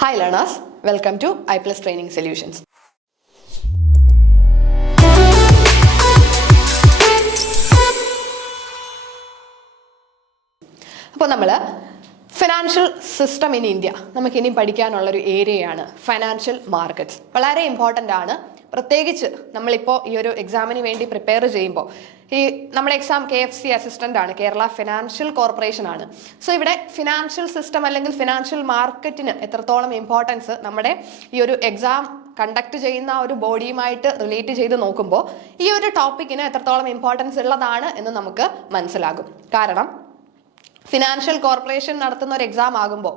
Hi learners, welcome to iPlus Training Solutions. അപ്പോൾ നമ്മൾ financial system in India നമുക്ക് ഇനി പഠിക്കാനുള്ളൊരു ഏരിയയാണ് ഫൈനാൻഷ്യൽ മാർക്കറ്റ്സ്. വളരെ ഇമ്പോർട്ടൻ്റ് ആണ്. പ്രത്യേകിച്ച് നമ്മളിപ്പോൾ ഈ ഒരു എക്സാമിന് വേണ്ടി പ്രിപ്പയർ ചെയ്യുമ്പോൾ നമ്മുടെ എക്സാം KFC അസിസ്റ്റൻ്റ് ആണ്, കേരള ഫിനാൻഷ്യൽ കോർപ്പറേഷൻ ആണ്. സോ ഇവിടെ ഫിനാൻഷ്യൽ സിസ്റ്റം അല്ലെങ്കിൽ ഫിനാൻഷ്യൽ മാർക്കറ്റിന് എത്രത്തോളം ഇമ്പോർട്ടൻസ് നമ്മുടെ ഈ ഒരു എക്സാം കണ്ടക്ട് ചെയ്യുന്ന ഒരു ബോഡിയുമായിട്ട് റിലേറ്റ് ചെയ്ത് നോക്കുമ്പോൾ ഈ ഒരു ടോപ്പിക്കിന് എത്രത്തോളം ഇമ്പോർട്ടൻസ് ഉള്ളതാണ് എന്ന് നമുക്ക് മനസ്സിലാകും. കാരണം ഫിനാൻഷ്യൽ കോർപ്പറേഷൻ നടത്തുന്ന ഒരു എക്സാം ആകുമ്പോൾ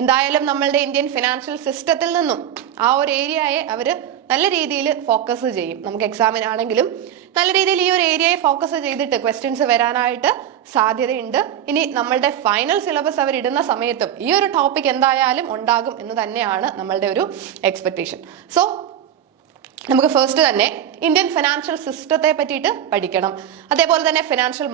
എന്തായാലും നമ്മളുടെ ഇന്ത്യൻ ഫിനാൻഷ്യൽ സിസ്റ്റത്തിൽ നിന്നും ആ ഒരു ഏരിയയെ അവർ നല്ല രീതിയിൽ ഫോക്കസ് ചെയ്യും. നമുക്ക് എക്സാമിനാണെങ്കിലും നല്ല രീതിയിൽ ഈ ഒരു ഏരിയയെ ഫോക്കസ് ചെയ്തിട്ട് ക്വസ്റ്റ്യൻസ് വരാനായിട്ട് സാധ്യതയുണ്ട്. ഇനി നമ്മളുടെ ഫൈനൽ സിലബസ് അവർ ഇടുന്ന സമയത്തും ഈ ഒരു ടോപ്പിക് എന്തായാലും ഉണ്ടാകും എന്ന് തന്നെയാണ് നമ്മളുടെ ഒരു എക്സ്പെക്ടേഷൻ. സോ നമുക്ക് ഫസ്റ്റ് തന്നെ ഇന്ത്യൻ ഫിനാൻഷ്യൽ സിസ്റ്റത്തെ പറ്റിയിട്ട് പഠിക്കണം. അതേപോലെ തന്നെ ഫിനാൻഷ്യൽ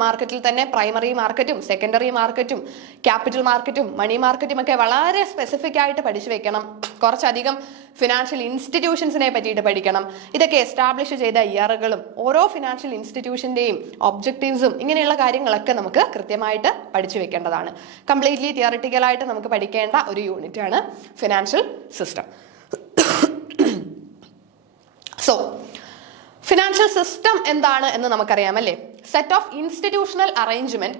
മാർക്കറ്റിൽ തന്നെ പ്രൈമറി മാർക്കറ്റും സെക്കൻഡറി മാർക്കറ്റും ക്യാപിറ്റൽ മാർക്കറ്റും മണി മാർക്കറ്റും ഒക്കെ വളരെ സ്പെസിഫിക് ആയിട്ട് പഠിച്ചു വെക്കണം. കുറച്ചധികം ഫിനാൻഷ്യൽ ഇൻസ്റ്റിറ്റ്യൂഷൻസിനെ പറ്റിയിട്ട് പഠിക്കണം. ഇതൊക്കെ എസ്റ്റാബ്ലിഷ് ചെയ്ത ഇയറുകളും ഓരോ ഫിനാൻഷ്യൽ ഇൻസ്റ്റിറ്റ്യൂഷൻ്റെയും ഒബ്ജക്റ്റീവ്സും ഇങ്ങനെയുള്ള കാര്യങ്ങളൊക്കെ നമുക്ക് കൃത്യമായിട്ട് പഠിച്ചു വെക്കേണ്ടതാണ്. കംപ്ലീറ്റ്ലി തിയറിറ്റിക്കലായിട്ട് നമുക്ക് പഠിക്കേണ്ട ഒരു യൂണിറ്റ് ആണ് financial system. So financial system എന്താണ് എന്ന് നമുക്കറിയാം അല്ലേ? Set of institutional arrangement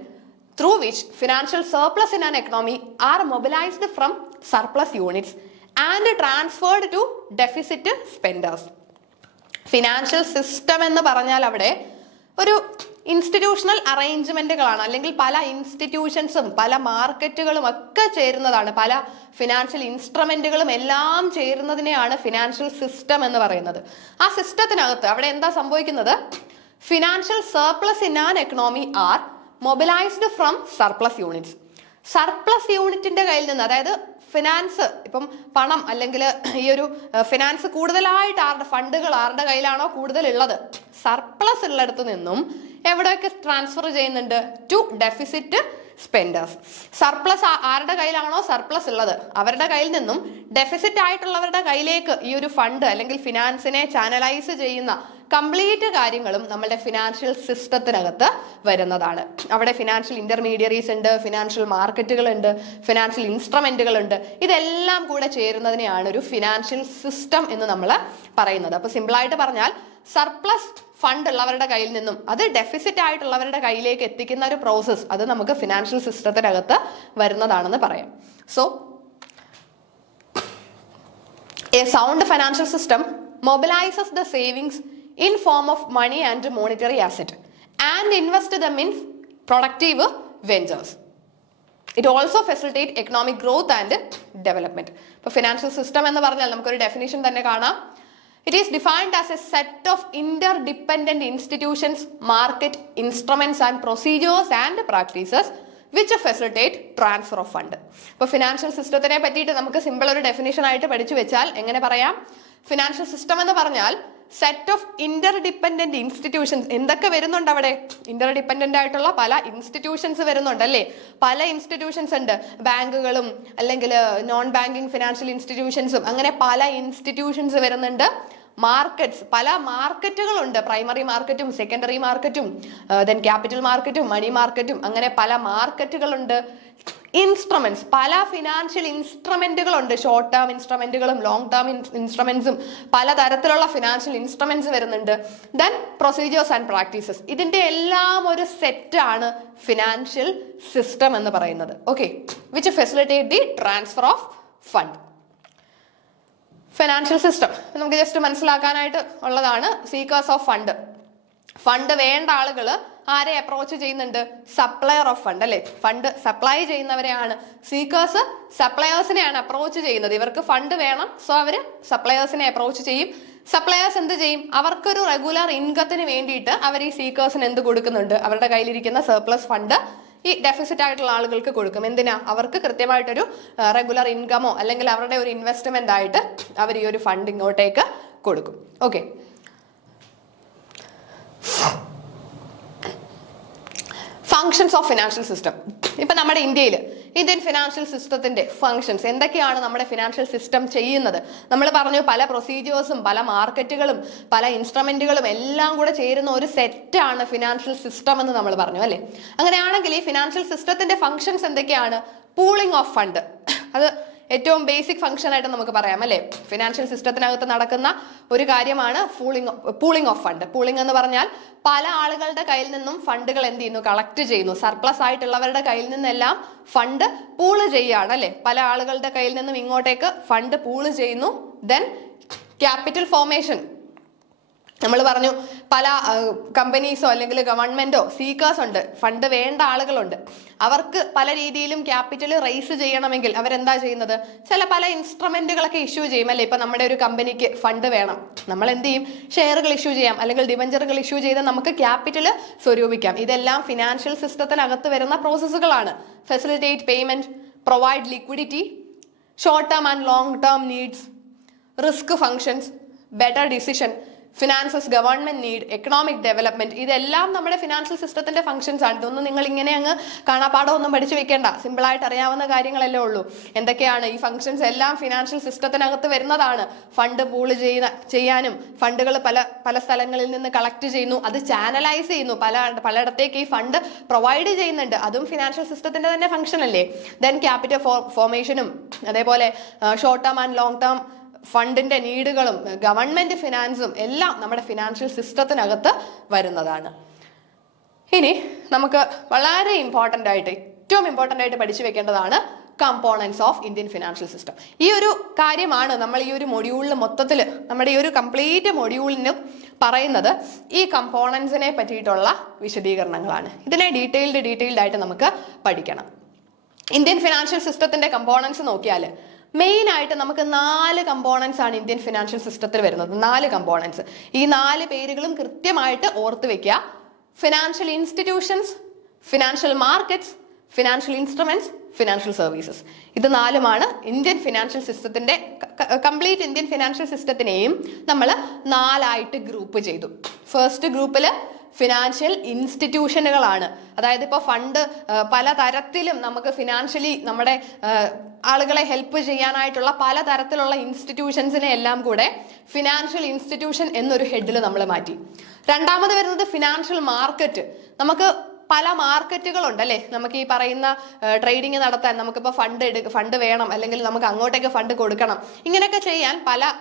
through which financial surplus in an economy are mobilised from surplus units and transferred to deficit spenders. Financial system എന്ന് പറഞ്ഞാൽ അവിടെ ഒരു ഇൻസ്റ്റിറ്റ്യൂഷണൽ അറേഞ്ച്മെന്റുകളാണ്, അല്ലെങ്കിൽ പല ഇൻസ്റ്റിറ്റ്യൂഷൻസും പല മാർക്കറ്റുകളും ഒക്കെ ചേരുന്നതാണ്, പല ഫിനാൻഷ്യൽ ഇൻസ്ട്രുമെന്റുകളും എല്ലാം ചേരുന്നതിനെയാണ് ഫിനാൻഷ്യൽ സിസ്റ്റം എന്ന് പറയുന്നത്. ആ സിസ്റ്റത്തിനകത്ത് അവിടെ എന്താ സംഭവിക്കുന്നത്? Financial surplus in an economy are mobilised from surplus units. Surplus യൂണിറ്റിന്റെ കയ്യിൽ നിന്ന്, അതായത് ഫിനാൻസ്, ഇപ്പം പണം അല്ലെങ്കിൽ ഈ ഒരു ഫിനാൻസ് കൂടുതലായിട്ട് ഫണ്ടുകൾ ആരുടെ കയ്യിലാണോ കൂടുതൽ ഉള്ളത്, സർപ്ലസ് ഉള്ളിടത്ത് നിന്നും എവിടെയൊക്കെ ട്രാൻസ്ഫർ ചെയ്യുന്നുണ്ട്? To deficit spenders. സർപ്ലസ് ആരുടെ കയ്യിലാണോ സർപ്ലസ് ഉള്ളത് അവരുടെ കയ്യിൽ നിന്നും ഡെഫിസിറ്റ് ആയിട്ടുള്ളവരുടെ കയ്യിലേക്ക് ഈ ഒരു ഫണ്ട് അല്ലെങ്കിൽ ഫിനാൻസിനെ ചാനലൈസ് ചെയ്യുന്ന കംപ്ലീറ്റ് കാര്യങ്ങളും നമ്മുടെ ഫിനാൻഷ്യൽ സിസ്റ്റത്തിനകത്ത് വരുന്നതാണ്. അവിടെ ഫിനാൻഷ്യൽ ഇന്റർമീഡിയറീസ് ഉണ്ട്, ഫിനാൻഷ്യൽ മാർക്കറ്റുകൾ ഉണ്ട്, ഫിനാൻഷ്യൽ ഇൻസ്ട്രുമെന്റുകൾ ഉണ്ട്. ഇതെല്ലാം കൂടെ ചേരുന്നതിനെയാണ് ഒരു ഫിനാൻഷ്യൽ സിസ്റ്റം എന്ന് നമ്മൾ പറയുന്നത്. അപ്പൊ സിമ്പിളായിട്ട് പറഞ്ഞാൽ സർപ്ലസ് ഫണ്ട് ഉള്ളവരുടെ കയ്യിൽ നിന്നും അത് ഡെഫിസിറ്റ് ആയിട്ടുള്ളവരുടെ കയ്യിലേക്ക് എത്തിക്കുന്ന ഒരു പ്രോസസ്, അത് നമുക്ക് ഫിനാൻഷ്യൽ സിസ്റ്റത്തിനകത്ത് വരുന്നതാണെന്ന് പറയാം. So A sound financial system mobilizes the savings in form of money and monetary asset and invest them in productive ventures. It also facilitate economic growth and development. ഇപ്പോൾ financial system എന്ന് പറഞ്ഞാൽ നമുക്കൊരു definition തന്നെ കാണാം. It is defined as a set of interdependent institutions, market instruments and procedures and practices which facilitate transfer of fund. ഇപ്പോൾ financial സിസ്റ്റത്തിനെ പറ്റിയിട്ട് നമുക്ക് simple ഒരു ഡെഫിനിഷൻ ആയിട്ട് പഠിച്ചു വെച്ചാൽ എങ്ങനെ പറയാം? ഫിനാൻഷ്യൽ സിസ്റ്റം എന്ന് പറഞ്ഞാൽ സെറ്റ് ഓഫ് ഇന്റർഡിപെൻഡന്റ് ഇൻസ്റ്റിറ്റ്യൂഷൻസ്. എന്തൊക്കെ വരുന്നുണ്ട് അവിടെ? ഇന്റർഡിപെൻഡന്റ് ആയിട്ടുള്ള പല ഇൻസ്റ്റിറ്റ്യൂഷൻസ് വരുന്നുണ്ട് അല്ലേ? പല ഇൻസ്റ്റിറ്റ്യൂഷൻസ് ഉണ്ട്, ബാങ്കുകളും അല്ലെങ്കിൽ നോൺ ബാങ്കിങ് ഫിനാൻഷ്യൽ ഇൻസ്റ്റിറ്റ്യൂഷൻസും, അങ്ങനെ പല ഇൻസ്റ്റിറ്റ്യൂഷൻസ് വരുന്നുണ്ട്. മാർക്കറ്റ്സ്, പല മാർക്കറ്റുകളുണ്ട്, പ്രൈമറി മാർക്കറ്റും സെക്കൻഡറി മാർക്കറ്റും ദെൻ ക്യാപിറ്റൽ മാർക്കറ്റും മണി മാർക്കറ്റും, അങ്ങനെ പല മാർക്കറ്റുകളുണ്ട്. ഇൻസ്ട്രുമെന്റ്സ്, പല ഫിനാൻഷ്യൽ ഇൻസ്ട്രുമെന്റുകളുണ്ട്, ഷോർട്ട് ടേം ഇൻസ്ട്രുമെന്റുകളും ലോങ് ടേം ഇൻസ്ട്രുമെന്റ്സും, പലതരത്തിലുള്ള ഫിനാൻഷ്യൽ ഇൻസ്ട്രുമെന്റ്സ് വരുന്നുണ്ട്. Then procedures and practices. ഇതിന്റെ എല്ലാം ഒരു സെറ്റാണ് ഫിനാൻഷ്യൽ സിസ്റ്റം എന്ന് പറയുന്നത്. Okay, which facilitate the transfer of fund. Financial system നമുക്ക് ജസ്റ്റ് മനസ്സിലാക്കാനായിട്ട് ഉള്ളതാണ്. സീക്കേഴ്സ് ഓഫ് ഫണ്ട്, ഫണ്ട് വേണ്ട ആളുകൾ ആരെ അപ്രോച്ച് ചെയ്യുന്നുണ്ട്? സപ്ലയർ ഓഫ് ഫണ്ട് അല്ലെ? ഫണ്ട് സപ്ലൈ ചെയ്യുന്നവരെയാണ് സീക്കേഴ്സ്. സപ്ലയേഴ്സിനെയാണ് അപ്രോച്ച് ചെയ്യുന്നത്. ഇവർക്ക് ഫണ്ട് വേണം, സോ അവര് സപ്ലയേഴ്സിനെ അപ്രോച്ച് ചെയ്യും. സപ്ലയേഴ്സ് എന്ത് ചെയ്യും? അവർക്കൊരു റെഗുലർ ഇൻകത്തിന് വേണ്ടിയിട്ട് അവർ ഈ സീക്കേഴ്സിന് എന്ത് കൊടുക്കുന്നുണ്ട്? അവരുടെ കയ്യിലിരിക്കുന്ന സർപ്ലസ് ഫണ്ട് ഈ ഡെഫിസിറ്റ് ആയിട്ടുള്ള ആളുകൾക്ക് കൊടുക്കും. എന്തിനാ? അവർക്ക് കൃത്യമായിട്ടൊരു റെഗുലർ ഇൻകമോ അല്ലെങ്കിൽ അവരുടെ ഒരു ഇൻവെസ്റ്റ്മെന്റ് ആയിട്ട് അവർ ഈ ഒരു ഫണ്ട് ഇങ്ങോട്ടേക്ക് കൊടുക്കും. Okay, functions of financial system. ഇപ്പൊ നമ്മുടെ ഇന്ത്യയിൽ ഇന്ത്യൻ ഫിനാൻഷ്യൽ സിസ്റ്റത്തിന്റെ ഫങ്ഷൻസ് എന്തൊക്കെയാണ് നമ്മുടെ ഫിനാൻഷ്യൽ സിസ്റ്റം ചെയ്യുന്നത്. നമ്മൾ പറഞ്ഞു പല പ്രൊസീജിയേഴ്സും പല മാർക്കറ്റുകളും പല ഇൻസ്ട്രുമെന്റുകളും എല്ലാം കൂടെ ചേരുന്ന ഒരു സെറ്റാണ് ഫിനാൻഷ്യൽ സിസ്റ്റം എന്ന് നമ്മൾ പറഞ്ഞു അല്ലെ. അങ്ങനെയാണെങ്കിൽ ഈ ഫിനാൻഷ്യൽ സിസ്റ്റത്തിന്റെ ഫങ്ഷൻസ് എന്തൊക്കെയാണ്? പൂളിംഗ് ഓഫ് ഫണ്ട്, അത് ഏറ്റവും ബേസിക് ഫംഗ്ഷൻ ആയിട്ട് നമുക്ക് പറയാം അല്ലെ. ഫിനാൻഷ്യൽ സിസ്റ്റത്തിനകത്ത് നടക്കുന്ന ഒരു കാര്യമാണ് പൂളിംഗ് ഓഫ് ഫണ്ട്. പൂളിംഗ് എന്ന് പറഞ്ഞാൽ പല ആളുകളുടെ കയ്യിൽ നിന്നും ഫണ്ടുകൾ എന്ത് ചെയ്യുന്നു? കളക്ട് ചെയ്യുന്നു. സർപ്ലസ് ആയിട്ടുള്ളവരുടെ കയ്യിൽ നിന്നെല്ലാം ഫണ്ട് പൂള് ചെയ്യാണ് അല്ലെ. പല ആളുകളുടെ കയ്യിൽ നിന്നും ഇങ്ങോട്ടേക്ക് ഫണ്ട് പൂള് ചെയ്യുന്നു. ദെൻ ക്യാപിറ്റൽ ഫോർമേഷൻ, നമ്മൾ പറഞ്ഞു പല കമ്പനീസോ അല്ലെങ്കിൽ ഗവൺമെന്റോ സീക്കേഴ്സ് ഉണ്ട്, ഫണ്ട് വേണ്ട ആളുകളുണ്ട്. അവർക്ക് പല രീതിയിലും ക്യാപിറ്റൽ റേസ് ചെയ്യണമെങ്കിൽ അവരെന്താ ചെയ്യുന്നത്? പല ഇൻസ്ട്രുമെന്റുകളൊക്കെ ഇഷ്യൂ ചെയ്യും അല്ലെ. ഇപ്പൊ നമ്മുടെ ഒരു കമ്പനിക്ക് ഫണ്ട് വേണം, നമ്മൾ എന്ത് ചെയ്യും? ഷെയറുകൾ ഇഷ്യൂ ചെയ്യാം അല്ലെങ്കിൽ ഡിബഞ്ചറുകൾ ഇഷ്യൂ ചെയ്ത് നമുക്ക് ക്യാപിറ്റൽ സ്വരൂപിക്കാം. ഇതെല്ലാം ഫിനാൻഷ്യൽ സിസ്റ്റത്തിനകത്ത് വരുന്ന പ്രോസസ്സുകളാണ്. Facilitate payment, provide liquidity, short term and long term needs, risk functions, better decision, finances, government need, economic development, ഇതെല്ലാം നമ്മുടെ ഫിനാൻഷ്യൽ സിസ്റ്റത്തിന്റെ ഫംഗ്ഷൻസ് ആണ്. ഇതൊന്നും നിങ്ങൾ ഇങ്ങനെ അങ്ങ് കാണാപ്പാടം ഒന്നും പഠിച്ചു വെക്കേണ്ട, സിമ്പിൾ ആയിട്ട് അറിയാവുന്ന കാര്യങ്ങളല്ലേ ഉള്ളൂ. എന്തൊക്കെയാണ് ഈ ഫംഗ്ഷൻസ്? എല്ലാം ഫിനാൻഷ്യൽ സിസ്റ്റത്തിനകത്ത് വരുന്നതാണ്. ഫണ്ട് പൂള് ചെയ്യാനും ഫണ്ടുകൾ പല സ്ഥലങ്ങളിൽ നിന്ന് കളക്ട് ചെയ്യുന്നു, അത് ചാനലൈസ് ചെയ്യുന്നു, പലയിടത്തേക്ക് ഈ ഫണ്ട് പ്രൊവൈഡ് ചെയ്യുന്നുണ്ട്, അതും ഫിനാൻഷ്യൽ സിസ്റ്റത്തിന്റെ തന്നെ ഫംഗ്ഷൻ അല്ലേ. ദെൻ ക്യാപിറ്റൽ ഫോർമേഷനും അതേപോലെ short term and long term ഫണ്ടിന്റെ നീഡുകളും ഗവൺമെന്റ് ഫിനാൻസും എല്ലാം നമ്മുടെ ഫിനാൻഷ്യൽ സിസ്റ്റത്തിനകത്ത് വരുന്നതാണ്. ഇനി നമുക്ക് വളരെ ഏറ്റവും ഇമ്പോർട്ടൻ്റ് ആയിട്ട് പഠിച്ചു വെക്കേണ്ടതാണ് components of Indian financial system. ഈ ഒരു കാര്യമാണ് നമ്മൾ ഈ ഒരു മൊഡ്യൂളിൽ മൊത്തത്തിൽ, നമ്മുടെ ഈ ഒരു കംപ്ലീറ്റ് മൊഡ്യൂളിന് പറയുന്നത് ഈ കമ്പോണൻസിനെ പറ്റിയിട്ടുള്ള വിശദീകരണങ്ങളാണ്. ഇതിനെ ഡീറ്റെയിൽഡ് ആയിട്ട് നമുക്ക് പഠിക്കണം. ഇന്ത്യൻ ഫിനാൻഷ്യൽ സിസ്റ്റത്തിന്റെ കമ്പോണൻസ് നോക്കിയാൽ മെയിൻ ആയിട്ട് നമുക്ക് 4 കമ്പോണൻസ് ആണ് ഇന്ത്യൻ ഫിനാൻഷ്യൽ സിസ്റ്റത്തിൽ വരുന്നത്. 4 കമ്പോണൻസ്. ഈ 4 പേരുകളും കൃത്യമായിട്ട് ഓർത്ത് വെക്കുക. Financial institutions, financial markets, financial instruments, financial services. ഇത് 4മാണ് ഇന്ത്യൻ ഫിനാൻഷ്യൽ സിസ്റ്റത്തിന്റെ കംപ്ലീറ്റ് ഇന്ത്യൻ ഫിനാൻഷ്യൽ സിസ്റ്റത്തിനെയും നമ്മൾ 4ആയിട്ട് ഗ്രൂപ്പ് ചെയ്തു. ഫസ്റ്റ് ഗ്രൂപ്പില് ഫിനാൻഷ്യൽ ഇൻസ്റ്റിറ്റ്യൂഷനുകളാണ്. അതായത് ഇപ്പോൾ ഫണ്ട് പല തരത്തിലും നമുക്ക് ഫിനാൻഷ്യലി നമ്മുടെ ആളുകളെ ഹെൽപ്പ് ചെയ്യാനായിട്ടുള്ള പല തരത്തിലുള്ള ഇൻസ്റ്റിറ്റ്യൂഷൻസിനെ എല്ലാം കൂടെ ഫിനാൻഷ്യൽ ഇൻസ്റ്റിറ്റ്യൂഷൻ എന്നൊരു ഹെഡിൽ നമ്മൾ മാറ്റി. രണ്ടാമത് വരുന്നത് ഫിനാൻഷ്യൽ മാർക്കറ്റ്. നമുക്ക് പല മാർക്കറ്റുകളുണ്ട് അല്ലേ. നമുക്ക് ഈ പറയുന്ന ട്രേഡിങ് നടത്താൻ നമുക്കിപ്പോൾ ഫണ്ട് വേണം, അല്ലെങ്കിൽ നമുക്ക് അങ്ങോട്ടേക്ക് ഫണ്ട് കൊടുക്കണം, ഇങ്ങനെയൊക്കെ ചെയ്യാൻ പല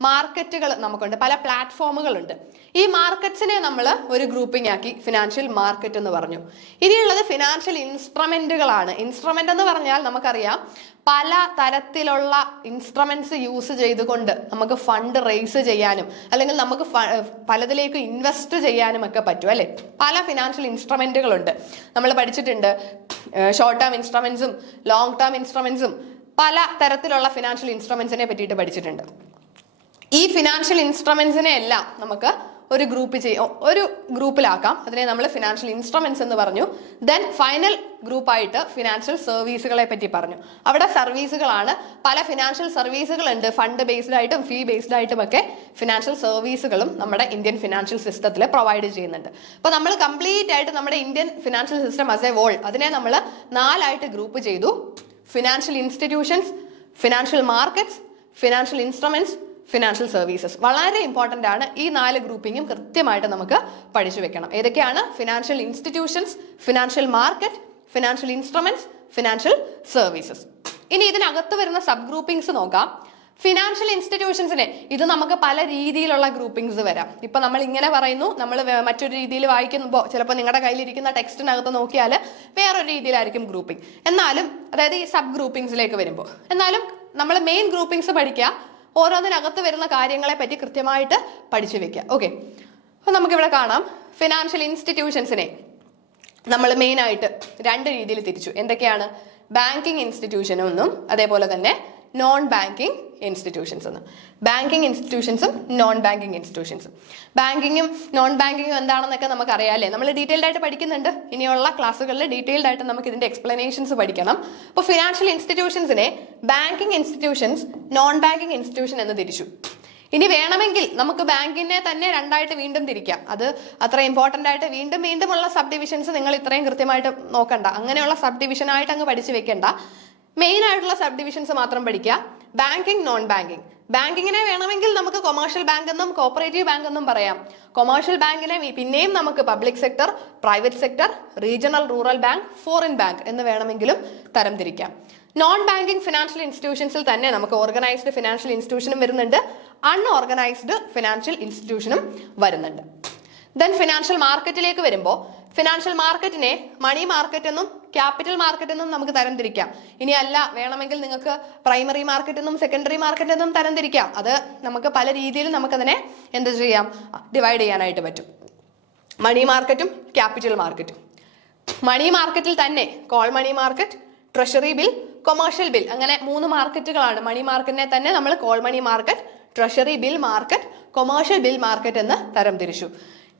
മാർക്കറ്റുകൾ നമുക്കുണ്ട്, പല പ്ലാറ്റ്ഫോമുകളുണ്ട്. ഈ മാർക്കറ്റ്സിനെ നമ്മൾ ഒരു ഗ്രൂപ്പിംഗ് ആക്കി ഫിനാൻഷ്യൽ മാർക്കറ്റ് എന്ന് പറഞ്ഞു. ഇനിയുള്ളത് ഫിനാൻഷ്യൽ ഇൻസ്ട്രുമെന്റുകളാണ്. ഇൻസ്ട്രുമെന്റ് എന്ന് പറഞ്ഞാൽ നമുക്കറിയാം പല തരത്തിലുള്ള ഇൻസ്ട്രുമെന്റ്സ് യൂസ് ചെയ്തുകൊണ്ട് നമുക്ക് ഫണ്ട് റേസ് ചെയ്യാനും അല്ലെങ്കിൽ നമുക്ക് പലതിലേക്ക് ഇൻവെസ്റ്റ് ചെയ്യാനും ഒക്കെ പറ്റും അല്ലെ. പല ഫിനാൻഷ്യൽ ഇൻസ്ട്രുമെന്റുകളുണ്ട്, നമ്മൾ പഠിച്ചിട്ടുണ്ട്. ഷോർട്ട് ടേം ഇൻസ്ട്രുമെന്റ്സും ലോങ് ടേം ഇൻസ്ട്രുമെന്റ്സും പല തരത്തിലുള്ള ഫിനാൻഷ്യൽ ഇൻസ്ട്രുമെന്റ്സിനെ പറ്റിയിട്ട് പഠിച്ചിട്ടുണ്ട്. ഈ ഫിനാൻഷ്യൽ ഇൻസ്ട്രുമെന്റ്സിനെ എല്ലാം നമുക്ക് ഒരു ഗ്രൂപ്പിലാക്കാം. അതിനെ നമ്മൾ ഫിനാൻഷ്യൽ ഇൻസ്ട്രുമെന്റ്സ് എന്ന് പറഞ്ഞു. ദെൻ ഫൈനൽ ഗ്രൂപ്പായിട്ട് ഫിനാൻഷ്യൽ സർവീസുകളെ പറ്റി പറഞ്ഞു. അവിടെ സർവീസുകളാണ്, പല ഫിനാൻഷ്യൽ സർവീസുകളുണ്ട്. ഫണ്ട് ബേസ്ഡ് ആയിട്ടും ഫീ ബേസ്ഡ് ആയിട്ടും ഒക്കെ ഫിനാൻഷ്യൽ സർവീസുകളും നമ്മുടെ ഇന്ത്യൻ ഫിനാൻഷ്യൽ സിസ്റ്റത്തിൽ പ്രൊവൈഡ് ചെയ്യുന്നുണ്ട്. അപ്പോൾ നമ്മൾ കംപ്ലീറ്റ് ആയിട്ട് നമ്മുടെ Indian financial system as a whole അതിനെ നമ്മൾ 4ആയിട്ട് ഗ്രൂപ്പ് ചെയ്തു. Financial institutions, financial markets, financial instruments, financial services. വളരെ ഇമ്പോർട്ടൻ്റ് ആണ്. ഈ 4 ഗ്രൂപ്പിങ്ങും കൃത്യമായിട്ട് നമുക്ക് പഠിച്ചു വെക്കണം. ഏതൊക്കെയാണ്? Financial institutions, financial market, financial instruments, financial services. ഇനി ഇതിനകത്ത് വരുന്ന സബ് ഗ്രൂപ്പിംഗ്സ് നോക്കാം. ഫിനാൻഷ്യൽ ഇൻസ്റ്റിറ്റ്യൂഷൻസിനെ ഇത് നമുക്ക് പല രീതിയിലുള്ള ഗ്രൂപ്പിംഗ്സ് വരാം. ഇപ്പൊ നമ്മൾ ഇങ്ങനെ പറയുന്നു, നമ്മൾ മറ്റൊരു രീതിയിൽ വായിക്കുമ്പോൾ ചിലപ്പോൾ നിങ്ങളുടെ കയ്യിലിരിക്കുന്ന ടെക്സ്റ്റിനകത്ത് നോക്കിയാൽ വേറൊരു രീതിയിലായിരിക്കും ഗ്രൂപ്പിംഗ്. എന്നാലും അതായത് ഈ സബ് ഗ്രൂപ്പിംഗ്സിലേക്ക് വരുമ്പോൾ എന്നാലും നമ്മൾ മെയിൻ ഗ്രൂപ്പിംഗ്സ് പഠിക്കുക, ഓരോന്നിനകത്ത് വരുന്ന കാര്യങ്ങളെ പറ്റി കൃത്യമായിട്ട് പഠിച്ചു വെക്കുക. ഓക്കെ, അപ്പൊ നമുക്കിവിടെ കാണാം ഫിനാൻഷ്യൽ ഇൻസ്റ്റിറ്റ്യൂഷൻസിനെ നമ്മൾ മെയിൻ ആയിട്ട് 2 രീതിയിൽ തിരിച്ചു. എന്തൊക്കെയാണ്? ബാങ്കിങ് ഇൻസ്റ്റിറ്റ്യൂഷനും എന്നും അതേപോലെ തന്നെ നോൺ ബാങ്കിങ് ഇൻസ്റ്റിറ്റ്യൂഷൻസ് എന്നും. ബാങ്കിങ് ഇൻസ്റ്റിറ്റ്യൂഷൻസും നോൺ ബാങ്കിങ് ഇൻസ്റ്റിറ്റ്യൂഷൻസും. ബാങ്കിങ്ങും നോൺ ബാങ്കിങ്ങും എന്താണെന്നൊക്കെ നമുക്ക് അറിയാമല്ലേ, നമ്മൾ ഡീറ്റെയിൽഡ് ആയിട്ട് പഠിക്കുന്നുണ്ട്. ഇനിയുള്ള ക്ലാസ്സുകളിൽ ഡീറ്റെയിൽഡ് ആയിട്ട് നമുക്ക് ഇതിന്റെ എക്സ്പ്ലനേഷൻസ് പഠിക്കണം. അപ്പോൾ ഫിനാൻഷ്യൽ ഇൻസ്റ്റിറ്റ്യൂഷൻസിനെ banking institutions, non banking institution എന്ന് തിരിച്ചു. ഇനി വേണമെങ്കിൽ നമുക്ക് ബാങ്കിനെ തന്നെ രണ്ടായിട്ട് വീണ്ടും തിരിക്കാം. അത് അത്ര ഇമ്പോർട്ടന്റ് ആയിട്ട് വീണ്ടുമുള്ള സബ് ഡിവിഷൻസ് നിങ്ങൾ ഇത്രയും കൃത്യമായിട്ട് നോക്കണ്ട. അങ്ങനെയുള്ള സബ് ഡിവിഷൻ ആയിട്ട് അങ്ങ് പഠിച്ചു വെക്കണ്ട. മെയിൻ ആയിട്ടുള്ള സബ് ഡിവിഷൻസ് മാത്രം പഠിക്കുക. Banking, non banking. ബാങ്കിങ്ങിനെ വേണമെങ്കിൽ നമുക്ക് കൊമേഴ്ഷ്യൽ ബാങ്ക് എന്നും കോപ്പറേറ്റീവ് ബാങ്ക് എന്നും പറയാം. കൊമേഴ്ഷ്യൽ ബാങ്കിനെ പിന്നെയും നമുക്ക് public sector, private sector, regional rural bank, foreign bank എന്ന് വേണമെങ്കിലും തരംതിരിക്കാം. നോൺ ബാങ്കിങ് ഫിനാൻഷ്യൽ ഇൻസ്റ്റിറ്റ്യൂഷൻസിൽ തന്നെ നമുക്ക് ഓർഗനൈസ്ഡ് ഫിനാൻഷ്യൽ ഇൻസ്റ്റിറ്റ്യൂഷനും വരുന്നുണ്ട്, അൺഓർഗനൈസ്ഡ് ഫിനാൻഷ്യൽ ഇൻസ്റ്റിറ്റ്യൂഷനും വരുന്നുണ്ട്. ദെൻ ഫിനാൻഷ്യൽ മാർക്കറ്റിലേക്ക് വരുമ്പോൾ ഫിനാൻഷ്യൽ മാർക്കറ്റിനെ മണി മാർക്കറ്റ് എന്നും ക്യാപിറ്റൽ മാർക്കറ്റ് എന്നും നമുക്ക് തരംതിരിക്കാം. ഇനി അല്ല വേണമെങ്കിൽ നിങ്ങൾക്ക് പ്രൈമറി മാർക്കറ്റ് എന്നും സെക്കൻഡറി മാർക്കറ്റ് എന്നും തരംതിരിക്കാം. അത് നമുക്ക് പല രീതിയിൽ നമുക്കതിനെ എന്ത് ചെയ്യാം, ഡിവൈഡ് ചെയ്യാനായിട്ട് പറ്റും. മണി മാർക്കറ്റും ക്യാപിറ്റൽ മാർക്കറ്റും. മണി മാർക്കറ്റിൽ തന്നെ call money market, treasury bill, commercial bill, അങ്ങനെ 3 മാർക്കറ്റുകളാണ്. മണി മാർക്കറ്റിനെ തന്നെ നമ്മൾ call money market, treasury bill market, commercial bill market എന്ന് തരംതിരിച്ചു.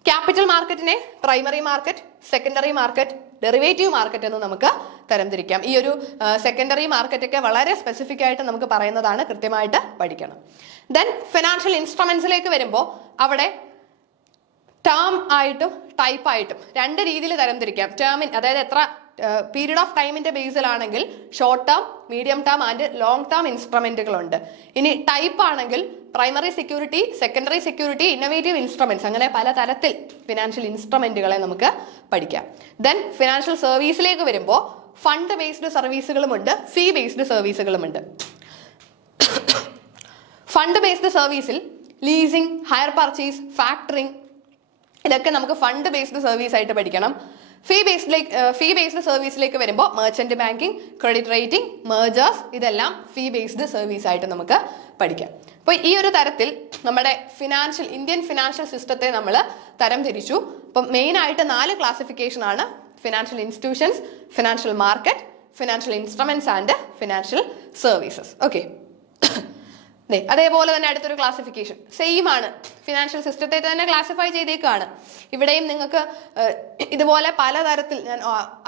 ക്യാപിറ്റൽ മാർക്കറ്റിനെ primary market, secondary market, derivative market എന്ന് നമുക്ക് തരംതിരിക്കാം. ഈ ഒരു സെക്കൻഡറി മാർക്കറ്റ് ഒക്കെ വളരെ സ്പെസിഫിക് ആയിട്ട് നമുക്ക് പറയുന്നതാണ്, കൃത്യമായിട്ട് പഠിക്കണം. ദെൻ ഫിനാൻഷ്യൽ ഇൻസ്ട്രുമെന്റ്സിലേക്ക് വരുമ്പോൾ അവിടെ ടേം ആയിട്ടും ടൈപ്പ് ആയിട്ടും 2 രീതിയിൽ തരംതിരിക്കാം. ടേമിൻ അതായത് എത്ര പീരീഡ് ഓഫ് ടൈമിന്റെ ബേസിലാണെങ്കിൽ short term, medium term and long term ഇൻസ്ട്രുമെന്റുകളുണ്ട്. ഇനി ടൈപ്പ് ആണെങ്കിൽ primary security, secondary security, innovative instruments, അങ്ങനെ പല തരത്തിൽ ഫിനാൻഷ്യൽ ഇൻസ്ട്രുമെന്റുകളെ നമുക്ക് പഠിക്കാം. ദെൻ ഫിനാൻഷ്യൽ സർവീസിലേക്ക് വരുമ്പോൾ ഫണ്ട് ബേസ്ഡ് സർവീസുകളുമുണ്ട്, ഫീ ബേസ്ഡ് സർവീസുകളുമുണ്ട്. ഫണ്ട് ബേസ്ഡ് സർവീസിൽ ലീസിംഗ്, ഹയർ പർച്ചേസ്, ഫാക്ടറിംഗ്, ഇതൊക്കെ നമുക്ക് ഫണ്ട് ബേസ്ഡ് സർവീസ് ആയിട്ട് പഠിക്കണം. ഫീ ബേസ്ഡ് സർവീസിലേക്ക് വരുമ്പോൾ merchant banking, credit rating, mergers, ഇതെല്ലാം ഫീ ബേസ്ഡ് സർവീസ് ആയിട്ട് നമുക്ക് പഠിക്കാം. അപ്പോൾ ഈ ഒരു തരത്തിൽ നമ്മുടെ ഇന്ത്യൻ ഫിനാൻഷ്യൽ സിസ്റ്റത്തെ നമ്മൾ തരംതിരിച്ചു. അപ്പം മെയിൻ ആയിട്ട് 4 ക്ലാസിഫിക്കേഷൻ ആണ്: financial institutions, financial market, financial instruments and financial services. Okay, അതേപോലെ തന്നെ അടുത്തൊരു ക്ലാസിഫിക്കേഷൻ സെയിം ആണ്, ഫിനാൻഷ്യൽ സിസ്റ്റത്തെ തന്നെ ക്ലാസിഫൈ ചെയ്തേക്കാണ്. ഇവിടെയും നിങ്ങൾക്ക് ഇതുപോലെ പലതരത്തിൽ, ഞാൻ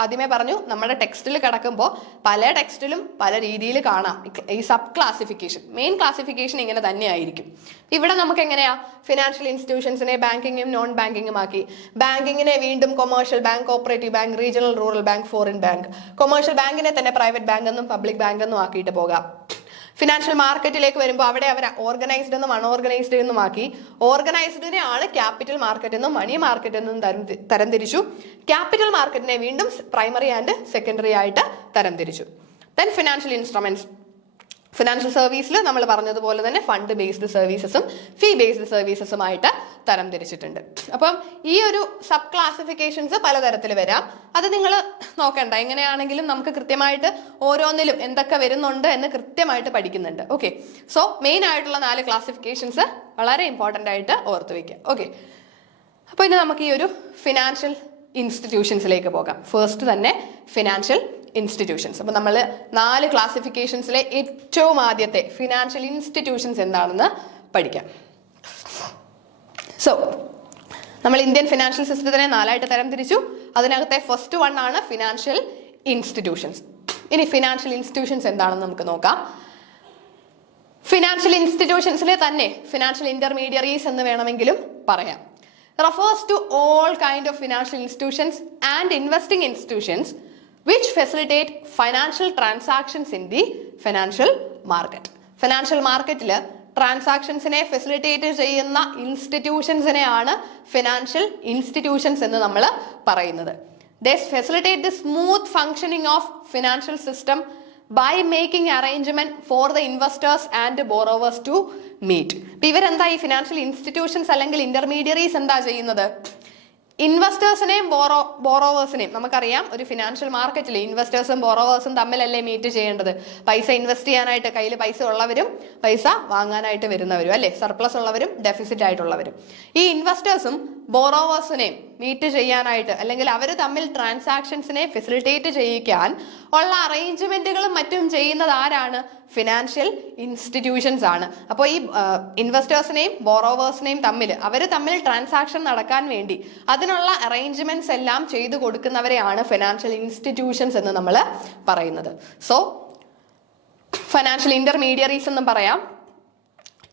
ആദ്യമേ പറഞ്ഞു, നമ്മുടെ ടെക്സ്റ്റിൽ കിടക്കുമ്പോൾ പല ടെക്സ്റ്റിലും പല രീതിയിൽ കാണാം ഈ സബ് ക്ലാസിഫിക്കേഷൻ. മെയിൻ ക്ലാസിഫിക്കേഷൻ ഇങ്ങനെ തന്നെ ആയിരിക്കും. ഇവിടെ നമുക്ക് എങ്ങനെയാ ഫിനാൻഷ്യൽ ഇൻസ്റ്റിറ്റ്യൂഷൻസിനെ ബാങ്കിങ്ങും നോൺ ബാങ്കിങ്ങും ആക്കി. ബാങ്കിങ്ങിനെ വീണ്ടും commercial bank, cooperative bank, regional rural bank, foreign bank. Commercial ബാങ്കിനെ തന്നെ പ്രൈവറ്റ് ബാങ്ക് എന്നും പബ്ലിക് ബാങ്ക് എന്നും ആക്കിയിട്ട് പോകാം. ഫിനാൻഷ്യൽ മാർക്കറ്റിലേക്ക് വരുമ്പോൾ അവിടെ അവർ ഓർഗനൈസ്ഡ് എന്നും അൺഓർഗനൈസ്ഡ് എന്നും ആക്കി. ഓർഗനൈസ്ഡിനെ ആണ് ക്യാപിറ്റൽ മാർക്കറ്റ് എന്നും മണി മാർക്കറ്റ് എന്നും തരംതിരിച്ചു. ക്യാപിറ്റൽ മാർക്കറ്റിനെ വീണ്ടും പ്രൈമറി ആൻഡ് സെക്കൻഡറി ആയിട്ട് തരംതിരിച്ചു. Then financial instruments. ഫിനാൻഷ്യൽ സർവീസിൽ നമ്മൾ പറഞ്ഞതുപോലെ തന്നെ ഫണ്ട് ബേസ്ഡ് സർവീസസും ഫീ ബേസ്ഡ് സർവീസസുമായിട്ട് തരംതിരിച്ചിട്ടുണ്ട്. അപ്പം ഈ ഒരു സബ് ക്ലാസിഫിക്കേഷൻസ് പലതരത്തിൽ വരാം. അത് നിങ്ങൾ നോക്കണ്ട, എങ്ങനെയാണെങ്കിലും നമുക്ക് കൃത്യമായിട്ട് ഓരോന്നിലും എന്തൊക്കെ വരുന്നുണ്ട് എന്ന് കൃത്യമായിട്ട് പഠിക്കുന്നുണ്ട്. ഓക്കെ, സോ മെയിൻ ആയിട്ടുള്ള 4 ക്ലാസിഫിക്കേഷൻസ് വളരെ ഇമ്പോർട്ടൻ്റ് ആയിട്ട് ഓർത്ത് വയ്ക്കുക. ഓക്കെ, അപ്പോൾ ഇനി നമുക്ക് ഈ ഒരു ഫിനാൻഷ്യൽ ഇൻസ്റ്റിറ്റ്യൂഷൻസിലേക്ക് പോകാം. ഫസ്റ്റ് തന്നെ ഫിനാൻഷ്യൽ ഇൻസ്റ്റിറ്റ്യൂഷൻസ്. അപ്പോൾ നമ്മൾ 4 ക്ലാസിഫിക്കേഷൻസിലെ ഏറ്റവും ആദ്യത്തെ ഫിനാൻഷ്യൽ ഇൻസ്റ്റിറ്റ്യൂഷൻസ് എന്താണെന്ന് പഠിക്കാം. സോ നമ്മൾ ഇന്ത്യൻ ഫിനാൻഷ്യൽ സിസ്റ്റത്തിനെ 4ആയിട്ട് തരംതിരിച്ചു. അതിനകത്തെ ഫസ്റ്റ് വൺ ആണ് ഫിനാൻഷ്യൽ ഇൻസ്റ്റിറ്റ്യൂഷൻസ്. ഇനി ഫിനാൻഷ്യൽ ഇൻസ്റ്റിറ്റ്യൂഷൻസ് എന്താണെന്ന് നമുക്ക് നോക്കാം. ഫിനാൻഷ്യൽ ഇൻസ്റ്റിറ്റ്യൂഷൻസിലെ തന്നെ ഫിനാൻഷ്യൽ ഇന്റർമീഡിയറീസ് എന്ന് വേണമെങ്കിലും പറയാം. refers to all kind of financial institutions and investing institutions which facilitate financial transactions in the financial market. Financial മാർക്കറ്റിൽ ട്രാൻസാക്ഷൻസിനെ ഫെസിലിറ്റേറ്റ് ചെയ്യുന്ന ഇൻസ്റ്റിറ്റ്യൂഷൻസിനെയാണ് ഫിനാൻഷ്യൽ ഇൻസ്റ്റിറ്റ്യൂഷൻസ് എന്ന് നമ്മൾ പറയുന്നത്. They facilitate the smooth functioning of financial system by making arrangement for the investors and borrowers to meet. ഇവരെന്താ ഈ financial institutions അല്ലെങ്കിൽ intermediaries എന്താ ചെയ്യുന്നത്? ഇൻവെസ്റ്റേഴ്സിനെയും ബോറോവേഴ്സിനെയും നമുക്കറിയാം, ഒരു ഫിനാൻഷ്യൽ മാർക്കറ്റിൽ ഇൻവെസ്റ്റേഴ്സും ബോറോവേഴ്സും തമ്മിലല്ലേ മീറ്റ് ചെയ്യേണ്ടത്. പൈസ ഇൻവെസ്റ്റ് ചെയ്യാനായിട്ട് കയ്യിൽ പൈസ ഉള്ളവരും പൈസ വാങ്ങാനായിട്ട് വരുന്നവരും, അല്ലെ, സർപ്ലസ് ഉള്ളവരും ഡെഫിസിറ്റ് ആയിട്ടുള്ളവരും. ഈ ഇൻവെസ്റ്റേഴ്സും ബോറോവേഴ്സിനെയും മീറ്റ് ചെയ്യാനായിട്ട് അല്ലെങ്കിൽ അവർ തമ്മിൽ ട്രാൻസാക്ഷൻസിനെ ഫെസിലിറ്റേറ്റ് ചെയ്യിക്കാൻ ഉള്ള അറേഞ്ച്മെന്റുകളും മറ്റും ചെയ്യുന്നത് ആരാണ്? ഫിനാൻഷ്യൽ ഇൻസ്റ്റിറ്റ്യൂഷൻസ് ആണ്. അപ്പോൾ ഈ ഇൻവെസ്റ്റേഴ്സിനെയും ബോറോവേഴ്സിനെയും അവർ തമ്മിൽ ട്രാൻസാക്ഷൻ നടക്കാൻ വേണ്ടി അതിനുള്ള അറേഞ്ച്മെന്റ്സ് എല്ലാം ചെയ്തു കൊടുക്കുന്നവരെയാണ് ഫിനാൻഷ്യൽ ഇൻസ്റ്റിറ്റ്യൂഷൻസ് എന്ന് നമ്മൾ പറയുന്നത്. സോ ഫിനാൻഷ്യൽ ഇന്റർമീഡിയറീസ് എന്നും പറയാം.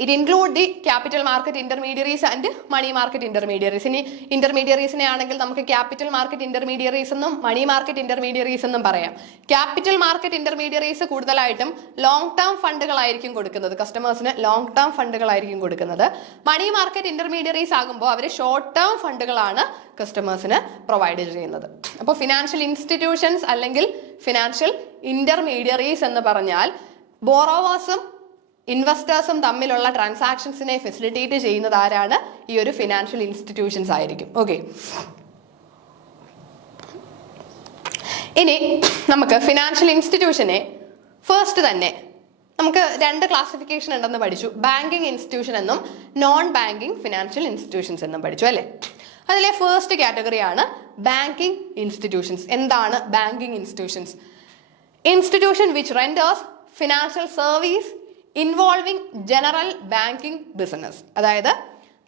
It include the capital market intermediaries and money market intermediaries. ഇനി ഇന്റർമീഡിയറീസിനെ ആണെങ്കിൽ നമുക്ക് ക്യാപിറ്റൽ മാർക്കറ്റ് ഇന്റർമീഡിയറീസ് എന്നും മണി മാർക്കറ്റ് ഇന്റർമീഡിയറീസ് എന്നും പറയാം. ക്യാപിറ്റൽ മാർക്കറ്റ് ഇന്റർമീഡിയറീസ് കൂടുതലായിട്ടും ലോങ് ടേം ഫണ്ടുകളായിരിക്കും കൊടുക്കുന്നത്, കസ്റ്റമേഴ്സിന് ലോങ് ടേം ഫണ്ടുകളായിരിക്കും കൊടുക്കുന്നത്. മണി മാർക്കറ്റ് ഇന്റർമീഡിയറീസ് ആകുമ്പോൾ അവർ ഷോർട്ട് ടേം ഫണ്ടുകളാണ് കസ്റ്റമേഴ്സിന് പ്രൊവൈഡ് ചെയ്യുന്നത്. അപ്പോൾ ഫിനാൻഷ്യൽ ഇൻസ്റ്റിറ്റ്യൂഷൻസ് അല്ലെങ്കിൽ ഫിനാൻഷ്യൽ ഇന്റർമീഡിയറീസ് എന്ന് പറഞ്ഞാൽ ബോറോവേഴ്സും ഇൻവെസ്റ്റേഴ്സും തമ്മിലുള്ള ട്രാൻസാക്ഷൻസിനെ ഫെസിലിറ്റേറ്റ് ചെയ്യുന്നത് ആരാണ്? ഈ ഒരു ഫിനാൻഷ്യൽ ഇൻസ്റ്റിറ്റ്യൂഷൻസ് ആയിരിക്കും. ഓക്കെ, ഇനി നമുക്ക് ഫിനാൻഷ്യൽ ഇൻസ്റ്റിറ്റ്യൂഷനെ ഫസ്റ്റ് തന്നെ നമുക്ക് രണ്ട് ക്ലാസിഫിക്കേഷൻ ഉണ്ടെന്ന് പഠിച്ചു. ബാങ്കിങ് ഇൻസ്റ്റിറ്റ്യൂഷൻ എന്നും നോൺ ബാങ്കിങ് ഫിനാൻഷ്യൽ ഇൻസ്റ്റിറ്റ്യൂഷൻസ് എന്നും പഠിച്ചു അല്ലേ? അതിലെ ഫസ്റ്റ് കാറ്റഗറിയാണ് ബാങ്കിങ് ഇൻസ്റ്റിറ്റ്യൂഷൻസ്. എന്താണ് banking institutions? Institution which renders financial service involving general banking business. അതായത്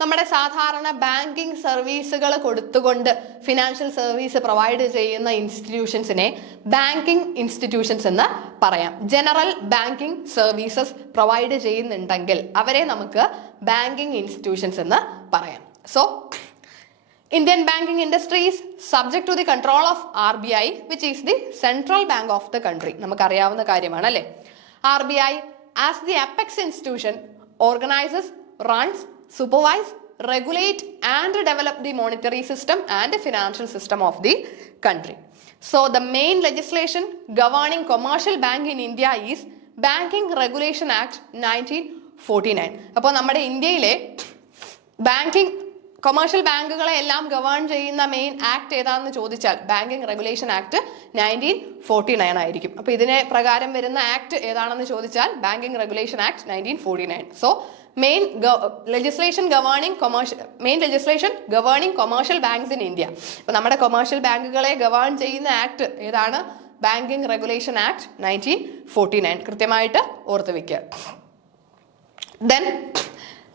നമ്മുടെ സാധാരണ ബാങ്കിങ് സർവീസുകൾ കൊടുത്തുകൊണ്ട് ഫിനാൻഷ്യൽ സർവീസ് പ്രൊവൈഡ് ചെയ്യുന്ന ഇൻസ്റ്റിറ്റ്യൂഷൻസിനെ ബാങ്കിങ് ഇൻസ്റ്റിറ്റ്യൂഷൻസ് എന്ന് പറയാം. ജനറൽ ബാങ്കിങ് സർവീസസ് പ്രൊവൈഡ് ചെയ്യുന്നുണ്ടെങ്കിൽ അവരെ നമുക്ക് ബാങ്കിങ് ഇൻസ്റ്റിറ്റ്യൂഷൻസ് എന്ന് പറയാം. So Indian banking industry is subject to the control of RBI, which is the central bank of the country. നമുക്കറിയാവുന്ന കാര്യമാണ് അല്ലേ? RBI as the apex institution organizes, runs, supervise, regulate and develop the monetary system and financial system of the country. So the main legislation governing commercial bank in India is Banking Regulation Act 1949. അപ്പോൾ നമ്മുടെ ഇന്ത്യയിലെ banking commercial ബാങ്കുകളെ എല്ലാം govern ചെയ്യുന്ന main act ഏതാണെന്ന് ചോദിച്ചാൽ banking regulation act 1949 ആയിരിക്കും. അപ്പൊ ഇതിനെ പ്രകാരം വരുന്ന ആക്ട് ഏതാണെന്ന് ചോദിച്ചാൽ banking regulation act 1949. So main legislation governing commercial banks in India. അപ്പൊ നമ്മുടെ കൊമേഴ്ഷ്യൽ ബാങ്കുകളെ ഗവേൺ ചെയ്യുന്ന ആക്ട് ഏതാണ്? Banking regulation act 1949. കൃത്യമായിട്ട് ഓർത്ത് വെക്കുക. ദെൻ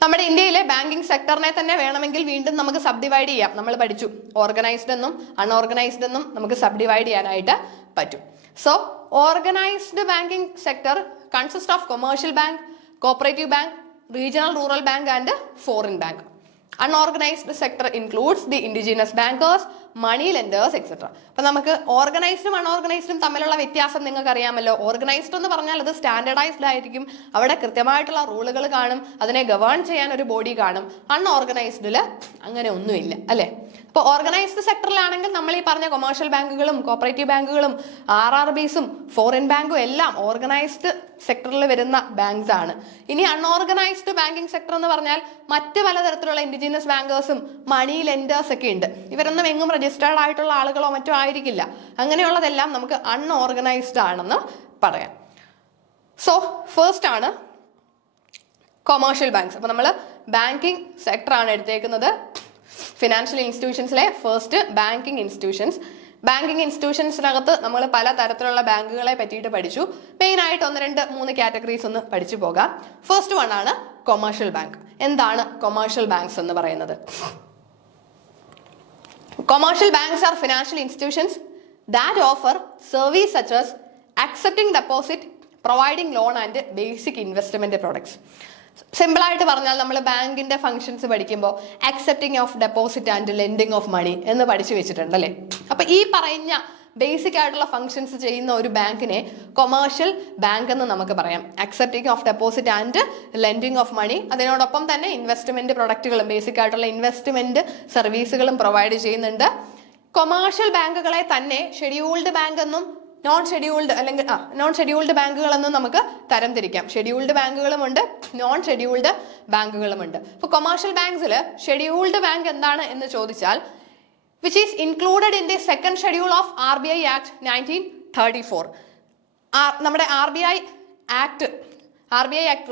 നമ്മുടെ ഇന്ത്യയിലെ ബാങ്കിങ് സെക്ടറിനെ തന്നെ വേണമെങ്കിൽ വീണ്ടും നമുക്ക് സബ് ഡിവൈഡ് ചെയ്യാം. നമ്മൾ പഠിച്ചു ഓർഗനൈസ്ഡ് എന്നും അൺഓർഗനൈസ്ഡ് എന്നും നമുക്ക് സബ് ഡിവൈഡ് ചെയ്യാനായിട്ട് പറ്റും. So organised banking sector consist of commercial bank, cooperative bank, regional rural bank and foreign bank. Unorganized sector includes the indigenous bankers, money lenders, etc. അപ്പൊ നമുക്ക് ഓർഗനൈസ്ഡും അൺഓർഗനൈസ്ഡും തമ്മിലുള്ള വ്യത്യാസം നിങ്ങൾക്ക് അറിയാമല്ലോ. ഓർഗനൈസ്ഡ് എന്ന് പറഞ്ഞാൽ അത് സ്റ്റാൻഡേർഡൈസ്ഡ് ആയിരിക്കും, അവിടെ കൃത്യമായിട്ടുള്ള റൂളുകൾ കാണും, അതിനെ ഗവേൺ ചെയ്യാൻ ഒരു ബോഡി കാണും. അൺഓർഗനൈസ്ഡില് അങ്ങനെ ഒന്നുമില്ല അല്ലെ? അപ്പോൾ ഓർഗനൈസ്ഡ് സെക്ടറിലാണെങ്കിൽ നമ്മൾ ഈ പറഞ്ഞ കൊമേഴ്ഷ്യൽ ബാങ്കുകളും കോപ്പറേറ്റീവ് ബാങ്കുകളും RRBസും ഫോറിൻ ബാങ്കും എല്ലാം ഓർഗനൈസ്ഡ് സെക്ടറിൽ വരുന്ന ബാങ്ക്സ് ആണ്. ഇനി അൺഓർഗനൈസ്ഡ് ബാങ്കിങ് സെക്ടർ എന്ന് പറഞ്ഞാൽ മറ്റ് പലതരത്തിലുള്ള ഇൻഡിജിനസ് ബാങ്കേഴ്സും മണി ലെൻഡേഴ്സ് ഒക്കെ ഉണ്ട്. ഇവരൊന്നും എങ്ങും രജിസ്റ്റേർഡ് ആയിട്ടുള്ള ആളുകളോ മറ്റോ ആയിരിക്കില്ല. അങ്ങനെയുള്ളതെല്ലാം നമുക്ക് അൺഓർഗനൈസ്ഡ് ആണെന്ന് പറയാം. സോ ഫസ്റ്റ് ആണ് കൊമേഴ്ഷ്യൽ ബാങ്ക്സ്. അപ്പൊ നമ്മൾ ബാങ്കിങ് സെക്ടർ ആണ് എടുത്തേക്കുന്നത്. ഫിനാൻഷ്യൽ ഇൻസ്റ്റിറ്റ്യൂഷൻസിലെ ഫസ്റ്റ് ബാങ്കിങ് ഇൻസ്റ്റിറ്റ്യൂഷൻസ്. ബാങ്കിങ് ഇൻസ്റ്റിറ്റ്യൂഷൻസിനകത്ത് നമ്മൾ പല തരത്തിലുള്ള ബാങ്കുകളെ പറ്റിയിട്ട് പഠിച്ചു. മെയിൻ ആയിട്ട് 1-2-3 കാറ്റഗറീസ് ഒന്ന് പഠിച്ചു പോകാം. ഫസ്റ്റ് വൺ ആണ് കൊമേഴ്ഷ്യൽ ബാങ്ക്. എന്താണ് കൊമേഴ്ഷ്യൽ ബാങ്ക്സ് എന്ന് പറയുന്നത്? Commercial banks are financial institutions that offer service such as accepting deposit, providing loan and basic investment products. Simple ആയിട്ട് പറഞ്ഞാൽ നമ്മൾ ബാങ്കിന്റെ ഫംഗ്ഷൻസ് പഠിക്കുമ്പോൾ accepting of deposit and lending of money എന്ന് പഠിച്ചു വെച്ചിട്ടുണ്ട് അല്ലേ? അപ്പൊ ഈ പറഞ്ഞ ബേസിക് ആയിട്ടുള്ള ഫംഗ്ഷൻസ് ചെയ്യുന്ന ഒരു ബാങ്കിനെ കൊമേഴ്ഷ്യൽ ബാങ്ക് എന്ന് നമുക്ക് പറയാം. Accepting of deposit and lending of money, അതിനോടൊപ്പം തന്നെ ഇൻവെസ്റ്റ്മെന്റ് പ്രൊഡക്റ്റുകളും ബേസിക് ആയിട്ടുള്ള ഇൻവെസ്റ്റ്മെന്റ് സർവീസുകളും പ്രൊവൈഡ് ചെയ്യുന്നുണ്ട്. കൊമേഴ്ഷ്യൽ ബാങ്കുകളെ തന്നെ ഷെഡ്യൂൾഡ് ബാങ്ക് എന്നും നോൺ ഷെഡ്യൂൾഡ് ബാങ്കുകളെന്നും നമുക്ക് തരംതിരിക്കാം. ഷെഡ്യൂൾഡ് ബാങ്കുകളുമുണ്ട്, നോൺ ഷെഡ്യൂൾഡ് ബാങ്കുകളുമുണ്ട്. ഇപ്പോൾ കൊമേഴ്ഷ്യൽ ബാങ്ക്സിൽ ഷെഡ്യൂൾഡ് ബാങ്ക് എന്താണ് എന്ന് ചോദിച്ചാൽ which is included in the second schedule of RBI act 1934. നമ്മുടെ RBI act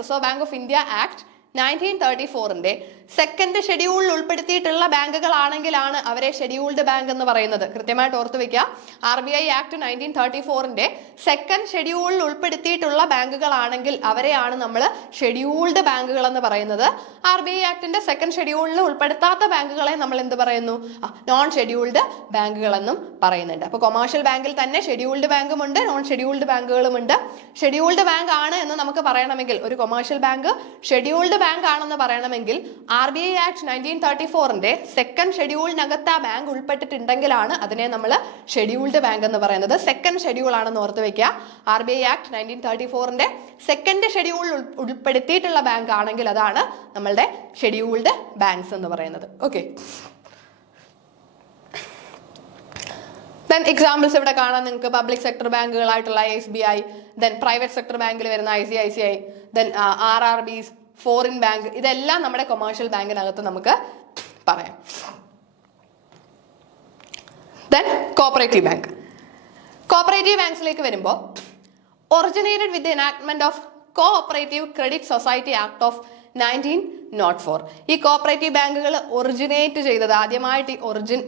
reserve bank of India act 1934ന്റെ സെക്കൻഡ് ഷെഡ്യൂളിൽ ഉൾപ്പെടുത്തിയിട്ടുള്ള ബാങ്കുകളാണെങ്കിലാണ് അവരെ ഷെഡ്യൂൾഡ് ബാങ്ക് എന്ന് പറയുന്നത്. കൃത്യമായിട്ട് ഓർത്ത് വെക്കുക. RBI ആക്ട് 1934ന്റെ സെക്കൻഡ് ഷെഡ്യൂളിൽ ഉൾപ്പെടുത്തിയിട്ടുള്ള ബാങ്കുകളാണെങ്കിൽ അവരെയാണ് നമ്മൾ ഷെഡ്യൂൾഡ് ബാങ്കുകൾ എന്ന് പറയുന്നത്. RBI ആക്ടിന്റെ സെക്കൻഡ് ഷെഡ്യൂളിൽ ഉൾപ്പെടുത്താത്ത ബാങ്കുകളെ നമ്മൾ എന്ത് പറയുന്നു? നോൺ ഷെഡ്യൂൾഡ് ബാങ്കുകൾ എന്നും പറയുന്നുണ്ട്. അപ്പോൾ കൊമേഴ്ഷ്യൽ ബാങ്കിൽ തന്നെ ഷെഡ്യൂൾഡ് ബാങ്കുമുണ്ട്, നോൺ ഷെഡ്യൂൾഡ് ബാങ്കുകളുമുണ്ട്. ഷെഡ്യൂൾഡ് ബാങ്ക് ആണ് എന്ന് നമുക്ക് പറയണമെങ്കിൽ ഒരു കൊമേഴ്ഷ്യൽ ബാങ്ക് ഷെഡ്യൂൾഡ് ബാങ്ക് ആണെന്ന് പറയണമെങ്കിൽ RBI Act 1934 സെക്കൻഡ് ഷെഡ്യൂളിനകത്ത് ആ ബാങ്ക് ഉൾപ്പെട്ടിട്ടുണ്ടെങ്കിലാണ് അതിനെ നമ്മൾ ഷെഡ്യൂൾഡ് ബാങ്ക് എന്ന് പറയുന്നത്. സെക്കൻഡ് ഷെഡ്യൂൾ ആണെന്ന് ഓർത്ത് വെക്കുക. RBI Act 1934 സെക്കൻഡ് ഷെഡ്യൂൾ ഉൾപ്പെടുത്തിയിട്ടുള്ള ബാങ്ക് ആണെങ്കിൽ അതാണ് നമ്മളുടെ ഷെഡ്യൂൾഡ് ബാങ്ക്സ് എന്ന് പറയുന്നത്. ഓക്കെ, ദെൻ എക്സാമ്പിൾസ് ഇവിടെ കാണാൻ നിങ്ങൾക്ക് പബ്ലിക് സെക്ടർ ബാങ്കുകളായിട്ടുള്ള SBI, ദെൻ പ്രൈവറ്റ് സെക്ടർ ബാങ്കിൽ വരുന്ന ICICI, then RRBs, foreign bank, ഇതെല്ലാം നമ്മുടെ കൊമേഴ്ഷ്യൽ ബാങ്കിനകത്ത് നമുക്ക് പറയാം. Then cooperative bank. കോപ്പറേറ്റീവ് ബാങ്ക്സിലേക്ക് വരുമ്പോൾ originated with enactment of cooperative credit society act of 1904. ഈ കോപ്പറേറ്റീവ് ബാങ്കുകൾ ഒറിജിനേറ്റ് ചെയ്തത് ആദ്യമായിട്ട്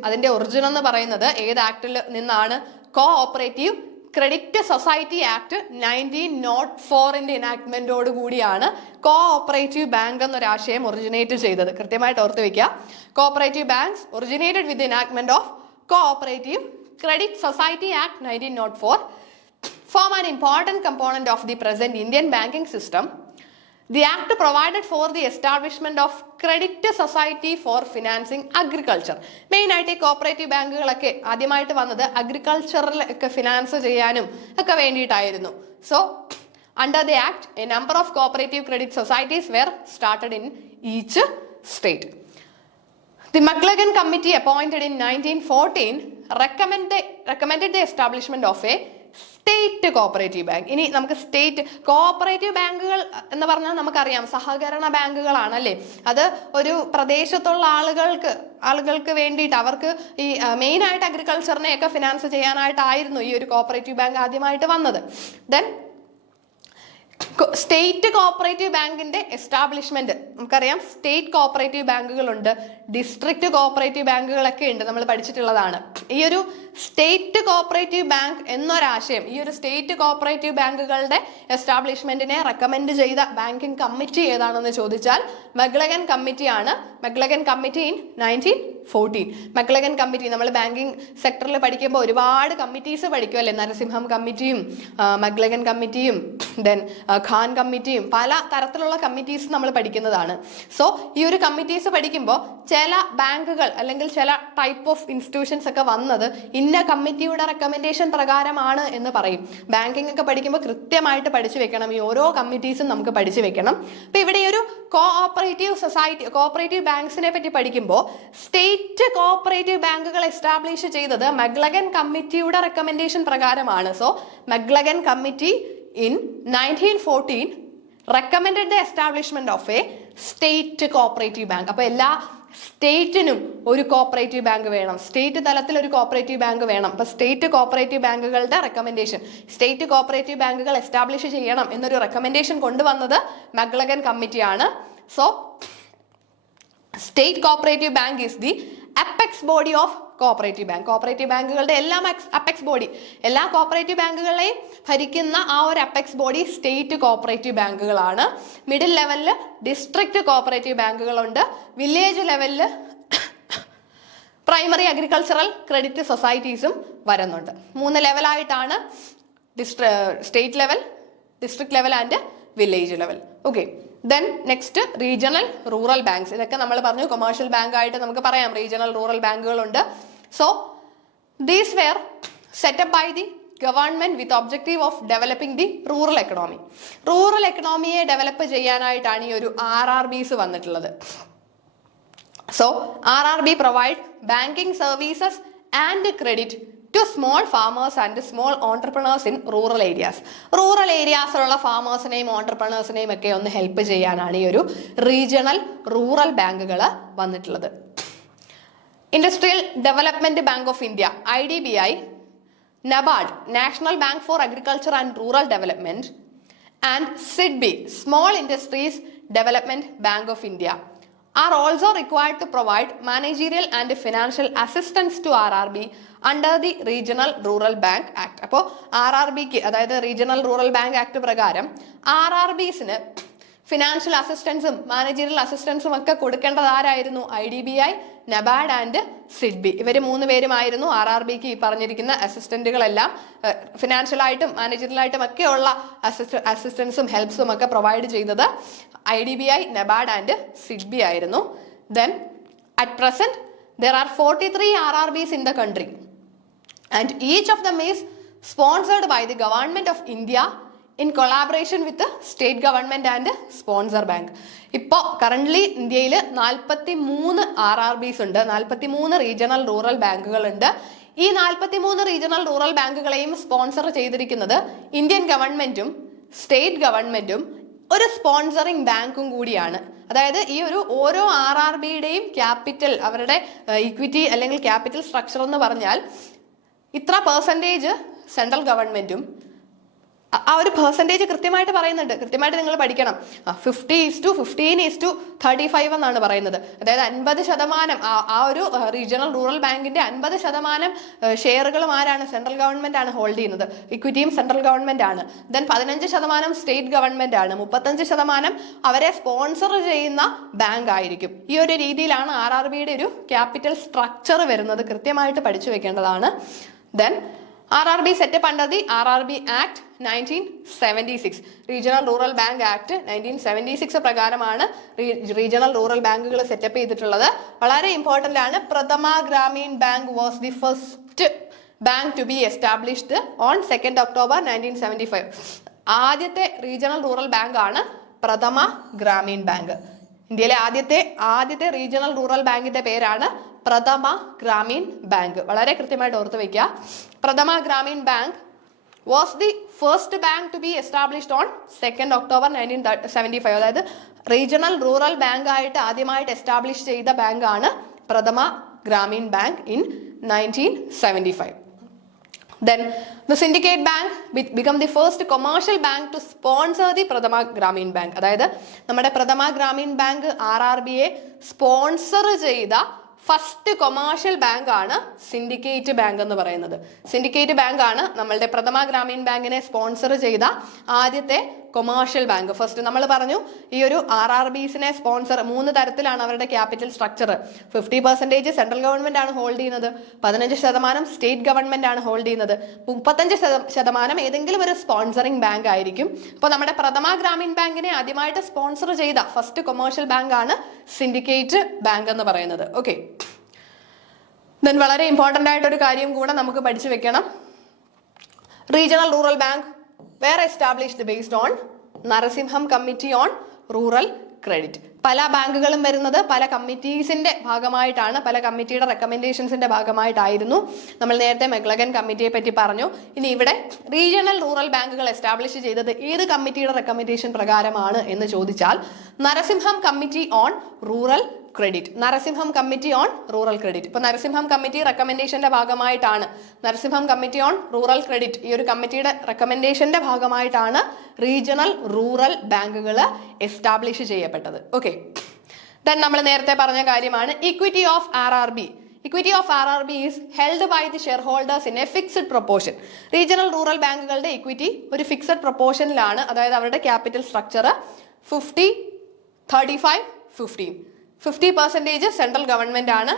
അതിന്റെ ഒറിജിൻ എന്ന് പറയുന്നത് ഏത് ആക്ടിൽ നിന്നാണ്? കോഓപ്പറേറ്റീവ് ക്രെഡിറ്റ് സൊസൈറ്റി ആക്ട് 1904 എനാക്ട്മെന്റോട് കൂടിയാണ് കോഓപ്പറേറ്റീവ് ബാങ്ക് എന്നൊരാശയം ഒറിജിനേറ്റ് ചെയ്തത്. കൃത്യമായിട്ട് ഓർത്ത് വെക്കുക. Cooperative banks originated with enactment of cooperative credit society act 1904 form an important component of the present Indian banking system. The act provided for the establishment of credit society for financing agriculture. Main ആയിട്ട് ഈ cooperative ബാങ്കുകളൊക്കെ ആദ്യമായിട്ട് വന്നത് അഗ്രികൾച്ചറിൽ ഒക്കെ finance ചെയ്യാനും ഒക്കെ വേണ്ടിയിട്ടായിരുന്നു. So under the act a number of cooperative credit societies were started in each state. The McLagan Committee appointed in 1914 recommended the establishment of a state cooperative bank. ഇനി നമുക്ക് സ്റ്റേറ്റ് കോപ്പറേറ്റീവ് ബാങ്കുകൾ എന്ന് പറഞ്ഞാൽ നമുക്കറിയാം സഹകരണ ബാങ്കുകളാണ് അല്ലേ. അത് ഒരു പ്രദേശത്തുള്ള ആളുകൾക്ക് വേണ്ടിയിട്ട് അവർക്ക് ഈ മെയിൻ ആയിട്ട് അഗ്രികൾച്ചറിനെയൊക്കെ ഫിനാൻസ് ചെയ്യാനായിട്ടായിരുന്നു ഈ ഒരു കോപ്പറേറ്റീവ് ബാങ്ക് ആദ്യമായിട്ട് വന്നത്. ദെൻ സ്റ്റേറ്റ് കോപ്പറേറ്റീവ് ബാങ്കിന്റെ എസ്റ്റാബ്ലിഷ്മെന്റ് നമുക്കറിയാം. സ്റ്റേറ്റ് കോപ്പറേറ്റീവ് ബാങ്കുകളുണ്ട്, ഡിസ്ട്രിക്ട് കോപ്പറേറ്റീവ് ബാങ്കുകളൊക്കെ ഉണ്ട്, നമ്മൾ പഠിച്ചിട്ടുള്ളതാണ്. ഈ ഒരു സ്റ്റേറ്റ് കോപ്പറേറ്റീവ് ബാങ്ക് എന്നൊരാശയം, ഈ ഒരു സ്റ്റേറ്റ് കോപ്പറേറ്റീവ് ബാങ്കുകളുടെ എസ്റ്റാബ്ലിഷ്മെന്റിനെ റെക്കമെൻഡ് ചെയ്ത ബാങ്കിങ് കമ്മിറ്റി ഏതാണെന്ന് ചോദിച്ചാൽ മക്ലഗൻ കമ്മിറ്റിയാണ്. മക്ലഗൻ കമ്മിറ്റി ഇൻ 1914. മക്ലഗൻ കമ്മിറ്റി നമ്മൾ ബാങ്കിങ് സെക്ടറിൽ പഠിക്കുമ്പോൾ ഒരുപാട് കമ്മിറ്റീസ് പഠിക്കും അല്ലേ. നരസിംഹം കമ്മിറ്റിയും മക്ലഗൻ കമ്മിറ്റിയും ദെൻ ഖാൻ കമ്മിറ്റിയും പല തരത്തിലുള്ള കമ്മിറ്റീസ് നമ്മൾ പഠിക്കുന്നതാണ്. സോ ഈ ഒരു കമ്മിറ്റീസ് പഠിക്കുമ്പോൾ ചില ബാങ്കുകൾ അല്ലെങ്കിൽ ചില ടൈപ്പ് ഓഫ് ഇൻസ്റ്റിറ്റ്യൂഷൻസ് ഒക്കെ വന്നത് ഇന്ന കമ്മിറ്റിയുടെ റെക്കമെൻഡേഷൻ പ്രകാരമാണ് എന്ന് പറയും. ബാങ്കിങ് ഒക്കെ പഠിക്കുമ്പോൾ കൃത്യമായിട്ട് പഠിച്ചു വെക്കണം. ഈ ഓരോ കമ്മിറ്റീസും നമുക്ക് പഠിച്ചു വെക്കണം. അപ്പൊ ഇവിടെ ഒരു കോഓപ്പറേറ്റീവ് സൊസൈറ്റി കോഓപ്പറേറ്റീവ് ബാങ്ക്സിനെ പറ്റി പഠിക്കുമ്പോൾ സ്റ്റേറ്റ് കോഓപ്പറേറ്റീവ് ബാങ്കുകൾ എസ്റ്റാബ്ലിഷ് ചെയ്തത് മക്ലഗൻ കമ്മിറ്റിയുടെ റെക്കമെൻഡേഷൻ പ്രകാരമാണ്. So Maclagan committee in 1914 recommended the establishment of a state cooperative bank. അപ്പോൾ എല്ലാ സ്റ്റേറ്റിനും ഒരു കോപ്പറേറ്റീവ് ബാങ്ക് വേണം, സ്റ്റേറ്റ് തലത്തിൽ ഒരു കോപ്പറേറ്റീവ് ബാങ്ക് വേണം. അപ്പോൾ സ്റ്റേറ്റ് കോപ്പറേറ്റീവ് ബാങ്കുകളുടെ റെക്കമെൻഡേഷൻ, സ്റ്റേറ്റ് കോപ്പറേറ്റീവ് ബാങ്കുകൾ എസ്റ്റാബ്ലിഷ് ചെയ്യണം എന്നൊരു റെക്കമെൻഡേഷൻ കൊണ്ടുവന്നത് മക്ലഗൻ കമ്മിറ്റിയാണ്. So state cooperative bank is the apex body of cooperative bank. Cooperative ബാങ്കുകളുടെ എല്ലാം അപ്പെക്സ് ബോഡി, എല്ലാ കോപ്പറേറ്റീവ് ബാങ്കുകളെയും ഭരിക്കുന്ന ആ ഒരു അപ്പെക്സ് ബോഡി സ്റ്റേറ്റ് കോപ്പറേറ്റീവ് ബാങ്കുകളാണ്. മിഡിൽ ലെവലിൽ ഡിസ്ട്രിക്ട് കോപ്പറേറ്റീവ് ബാങ്കുകളുണ്ട്. വില്ലേജ് ലെവലിൽ പ്രൈമറി അഗ്രികൾച്ചറൽ ക്രെഡിറ്റ് സൊസൈറ്റീസും വരുന്നുണ്ട്. 3 ലെവലായിട്ടാണ് state level, district level and village level. Okay, then next regional rural banks. ഇതൊക്കെ നമ്മൾ പറഞ്ഞു കൊമേഴ്ഷ്യൽ ബാങ്ക് ആയിട്ട് നമുക്ക് പറയാം. റീജിയണൽ റൂറൽ ബാങ്കുകളുണ്ട്. So these were set up by the government with objective of developing the rural economy. Rural എക്കണോമിയെ develop ചെയ്യാനായിട്ടാണ് ഈ ഒരു RRBs വന്നിട്ടുള്ളത്. So RRB provide banking services and credit to small farmers and small entrepreneurs in rural areas. Rural ഏരിയാസിലുള്ള ഫാമേഴ്സിനെയും ഓണ്ടർപ്രണേഴ്സിനെയും ഒക്കെ ഒന്ന് ഹെൽപ്പ് ചെയ്യാനാണ് ഈ ഒരു റീജിയണൽ റൂറൽ ബാങ്കുകൾ വന്നിട്ടുള്ളത്. Industrial development bank of India IDBI, NABARD national bank for agriculture and rural development and SIDBI small industries development bank of India are also required to provide managerial and financial assistance to RRB under the Regional Rural Bank Act. അപ്പോൾ RRBക്ക്, അതായത് regional rural bank act പ്രകാരം RRBസിന് financial അസിസ്റ്റൻസും managerial അസിസ്റ്റൻസും ഒക്കെ കൊടുക്കേണ്ടത് ആരായിരുന്നു? IDBI, NABARD and SIDBI. ഇവർ 3 പേരുമായിരുന്നു RRBക്ക് ഈ പറഞ്ഞിരിക്കുന്ന അസിസ്റ്റന്റുകളെല്ലാം. ഫിനാൻഷ്യലായിട്ടും മാനേജറിയലായിട്ടും ഒക്കെയുള്ള അസിസ്റ്റൻസും ഹെൽപ്സും ഒക്കെ പ്രൊവൈഡ് ചെയ്തത് IDBI, നബാർഡ് ആൻഡ് സിഡ്ബി ആയിരുന്നു. Then at present there are 43 RRBs in the country and each of them is sponsored by the government of India in collaboration with the state government and sponsor bank. ഇപ്പോൾ currently ഇന്ത്യയിൽ 43 RRBs ഉണ്ട്, 43 regional rural ബാങ്കുകളുണ്ട്. ഈ 43 regional rural ബാങ്കുകളെയും sponsor ചെയ്തിരിക്കുന്നത് Indian ഗവൺമെന്റും state ഗവൺമെന്റും ഒരു sponsoring ബാങ്കും കൂടിയാണ്. അതായത് ഈ ഒരു ഓരോ RRBയുടെയും ക്യാപിറ്റൽ, അവരുടെ ഇക്വിറ്റി അല്ലെങ്കിൽ ക്യാപിറ്റൽ സ്ട്രക്ചർ എന്ന് പറഞ്ഞാൽ ഇത്ര പെർസെൻറ്റേജ് സെൻട്രൽ ഗവൺമെന്റും, ആ ഒരു പെർസെൻറ്റേജ് കൃത്യമായിട്ട് പറയുന്നുണ്ട്, കൃത്യമായിട്ട് നിങ്ങൾ പഠിക്കണം. 50:15:35 എന്നാണ് പറയുന്നത്. അതായത് 50% ആ ഒരു റീജിയണൽ റൂറൽ ബാങ്കിന്റെ 50% ഷെയറുകളും ആരാണ്? സെൻട്രൽ ഗവൺമെന്റ് ആണ് ഹോൾഡ് ചെയ്യുന്നത്. ഇക്വിറ്റിയും സെൻട്രൽ ഗവൺമെന്റ് ആണ്. ദെൻ 15% സ്റ്റേറ്റ് ഗവൺമെന്റ് ആണ്. 35% അവരെ സ്പോൺസർ ചെയ്യുന്ന ബാങ്ക് ആയിരിക്കും. ഈ ഒരു രീതിയിലാണ് RRBയുടെ ഒരു ക്യാപിറ്റൽ സ്ട്രക്ചർ വരുന്നത്. കൃത്യമായിട്ട് പഠിച്ചു വെക്കേണ്ടതാണ്. Then RRB set up under the RRB act 1976. Regional rural bank act 1976 പ്രകാരമാണ് റീജിയണൽ റൂറൽ ബാങ്കുകൾ സെറ്റപ്പ് ചെയ്തിട്ടുള്ളത്. വളരെ ഇമ്പോർട്ടന്റ് ആണ്. Prathama Grameen bank was the first bank to be established on 2 October 1975. ആദ്യത്തെ റീജിയണൽ റൂറൽ ബാങ്ക് ആണ് പ്രഥമ ഗ്രാമീൺ ബാങ്ക്. ഇന്ത്യയിലെ ആദ്യത്തെ റീജിയണൽ റൂറൽ ബാങ്കിന്റെ പേരാണ് പ്രഥമ ഗ്രാമീൺ ബാങ്ക്. വളരെ കൃത്യമായിട്ട് ഓർത്ത് വയ്ക്കുക. Prathama Grameen bank was the first bank to be established on 2 October 1975. അതായത് റീജിയണൽ റൂറൽ ബാങ്ക് ആയിട്ട് ആദ്യമായിട്ട് എസ്റ്റാബ്ലിഷ് ചെയ്ത ബാങ്കാണ് Prathama Grameen bank in 1975. Then the syndicate bank become the first commercial bank to sponsor the Prathama Gramin Bank. അതായത് നമ്മുടെ പ്രഥമ Grameen bank RRBയെ sponsor ചെയ്ത first commercial bank ആണ് സിൻഡിക്കേറ്റ് ബാങ്ക് എന്ന് പറയുന്നത്. സിൻഡിക്കേറ്റ് ബാങ്ക് ആണ് നമ്മളുടെ പ്രഥമ ഗ്രാമീൺ ബാങ്കിനെ സ്പോൺസർ ചെയ്ത ആദ്യത്തെ കൊമേഴ്ഷ്യൽ ബാങ്ക്. ഫസ്റ്റ് നമ്മൾ പറഞ്ഞു ഈ ഒരു RRBസിനെ സ്പോൺസർ 3 തരത്തിലാണ് അവരുടെ ക്യാപിറ്റൽ സ്ട്രക്ചർ. 50% സെൻട്രൽ ഗവൺമെന്റ് ആണ് ഹോൾഡ് ചെയ്യുന്നത്, 15% സ്റ്റേറ്റ് ഗവൺമെന്റ് ആണ് ഹോൾഡ് ചെയ്യുന്നത്, 35% ഏതെങ്കിലും ഒരു സ്പോൺസറിങ് ബാങ്ക് ആയിരിക്കും. അപ്പോൾ നമ്മുടെ പ്രഥമ ഗ്രാമീൺ ബാങ്കിനെ ആദ്യമായിട്ട് സ്പോൺസർ ചെയ്ത ഫസ്റ്റ് കൊമേഴ്ഷ്യൽ ബാങ്ക് ആണ് സിൻഡിക്കേറ്റ് ബാങ്ക് എന്ന് പറയുന്നത്. ഓക്കെ, ദെൻ വളരെ ഇമ്പോർട്ടൻ്റ് ആയിട്ടൊരു കാര്യം കൂടെ നമുക്ക് പഠിച്ചു വെക്കണം. Regional rural bank were established based on Narasimham committee on rural credit. പല ബാങ്കുകളും വരുന്നത് പല കമ്മിറ്റീസിന്റെ ഭാഗമായിട്ടാണ്, പല കമ്മിറ്റിയുടെ റെക്കമെൻഡേഷൻസിന്റെ ഭാഗമായിട്ടായിരുന്നു. നമ്മൾ നേരത്തെ മെക്ലഗൻ കമ്മിറ്റിയെ പറ്റി പറഞ്ഞു. ഇനി ഇവിടെ റീജിയണൽ റൂറൽ ബാങ്കുകൾ എസ്റ്റാബ്ലിഷ് ചെയ്തത് ഏത് കമ്മിറ്റിയുടെ റെക്കമെൻഡേഷൻ പ്രകാരമാണ് എന്ന് ചോദിച്ചാൽ Narasimham committee on rural credit. Narasimham committee on rural credit. ഇപ്പൊ നരസിംഹം കമ്മിറ്റി റെക്കമെൻഡേഷന്റെ ഭാഗമായിട്ടാണ്, Narasimham committee on rural credit ഈ ഒരു കമ്മിറ്റിയുടെ റെക്കമെൻഡേഷന്റെ ഭാഗമായിട്ടാണ് റീജിയണൽ റൂറൽ ബാങ്കുകൾ എസ്റ്റാബ്ലിഷ് ചെയ്യപ്പെട്ടത്. ഓക്കെ, ദെൻ നമ്മൾ നേരത്തെ പറഞ്ഞ കാര്യമാണ് equity of RRB. Equity of RRB is held by the shareholders in a fixed proportion. Regional rural ബാങ്കുകളുടെ ഇക്വിറ്റി ഒരു ഫിക്സഡ് പ്രൊപ്പോർഷനിലാണ്. അതായത് അവരുടെ ക്യാപിറ്റൽ സ്ട്രക്ചർ 50-35-15. 50% സെൻട്രൽ ഗവൺമെന്റ് ആണ്,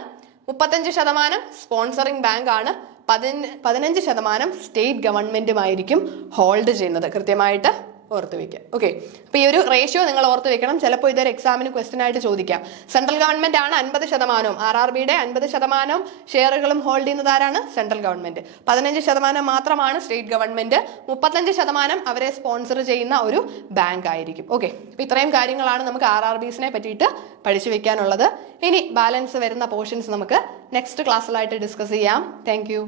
35% സ്പോൺസറിംഗ് ബാങ്ക് ആണ്, 15% സ്റ്റേറ്റ് ഗവൺമെന്റുമായിരിക്കും ഹോൾഡ് ചെയ്യുന്നത്. കൃത്യമായിട്ട് ഓർത്ത് വെക്കാം. ഓക്കെ, അപ്പൊ ഈ ഒരു റേഷ്യോ നിങ്ങൾ ഓർത്ത് വെക്കണം. ചിലപ്പോൾ ഇതൊരു എക്സാമിന് ക്വസ്റ്റ്യൻ ആയിട്ട് ചോദിക്കാം. സെൻട്രൽ ഗവൺമെന്റ് ആണ് 50%, RRBയുടെ 50% ഷെയറുകളും ഹോൾഡ് ചെയ്യുന്നത് ആരാണ്? Central government. 15% മാത്രമാണ് സ്റ്റേറ്റ് ഗവൺമെന്റ്, 35% അവരെ സ്പോൺസർ ചെയ്യുന്ന ഒരു ബാങ്ക് ആയിരിക്കും. ഓക്കെ, അപ്പൊ ഇത്രയും കാര്യങ്ങളാണ് നമുക്ക് RRBസിനെ പറ്റിയിട്ട് പഠിച്ചു വെക്കാനുള്ളത്. ഇനി ബാലൻസ് വരുന്ന പോർഷൻസ് നമുക്ക് നെക്സ്റ്റ് ക്ലാസ്സിലായിട്ട് ഡിസ്കസ് ചെയ്യാം. Thank you.